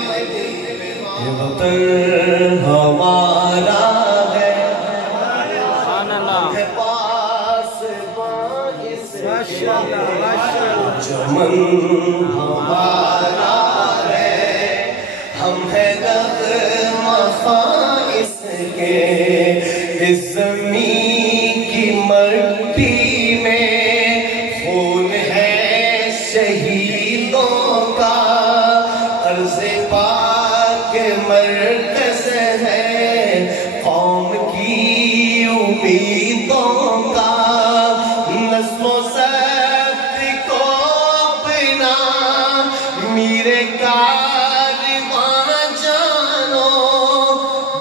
یہ وطن ہمارا ہے، ہے پاس باعث چمن ہمارا ہے، ہم ہے نغمہ خائص کے، اس زمین کی مٹی میں خون ہے شہیدوں کا، عرض پاک مرکز ہے قوم کی امیدوں کا، نظم و ضبط کو اپنا میرے کارواں جانو،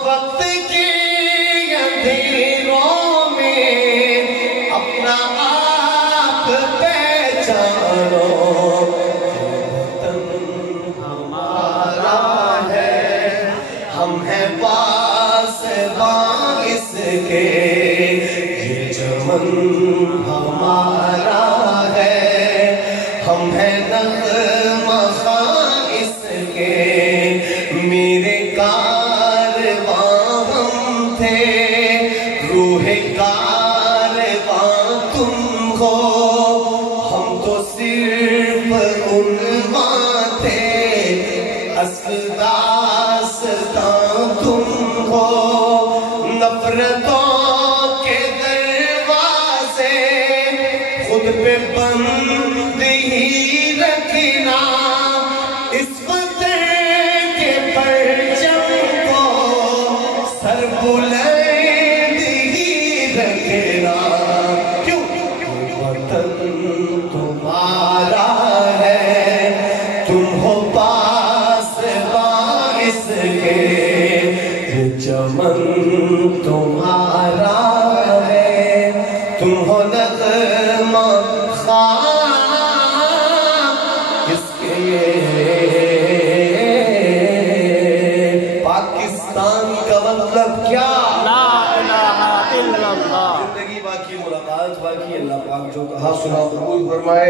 وقت کے اندھیروں میں اپنا آپ پہچانو، ہم ہیں پاس باعث کے، یہ چمن ہمارا ہے، ہم ہیں نغمہ خائص کے، میرے کارواں ہم تھے، روح کارواں تم ہو، ہم تو صرف عنوان تھے، اصل داستان تم ہو، نفرتوں کے دروازے خود پہ بند ہی رکھنا، اس وطن کے پرچم کو سر بلند ہی رکھنا، کیوں وطن تمہارا ہے، تم ہو پاس باعث کے، یہ چمن تمہارا ہے، تم ہو نغمہ خائص کے۔ پاکستان کا مطلب کیا؟ لا الہ الا اللہ۔ زندگی باقی، ملاقات باقی، اللہ پاک جو کہا سنا قبول فرمائے۔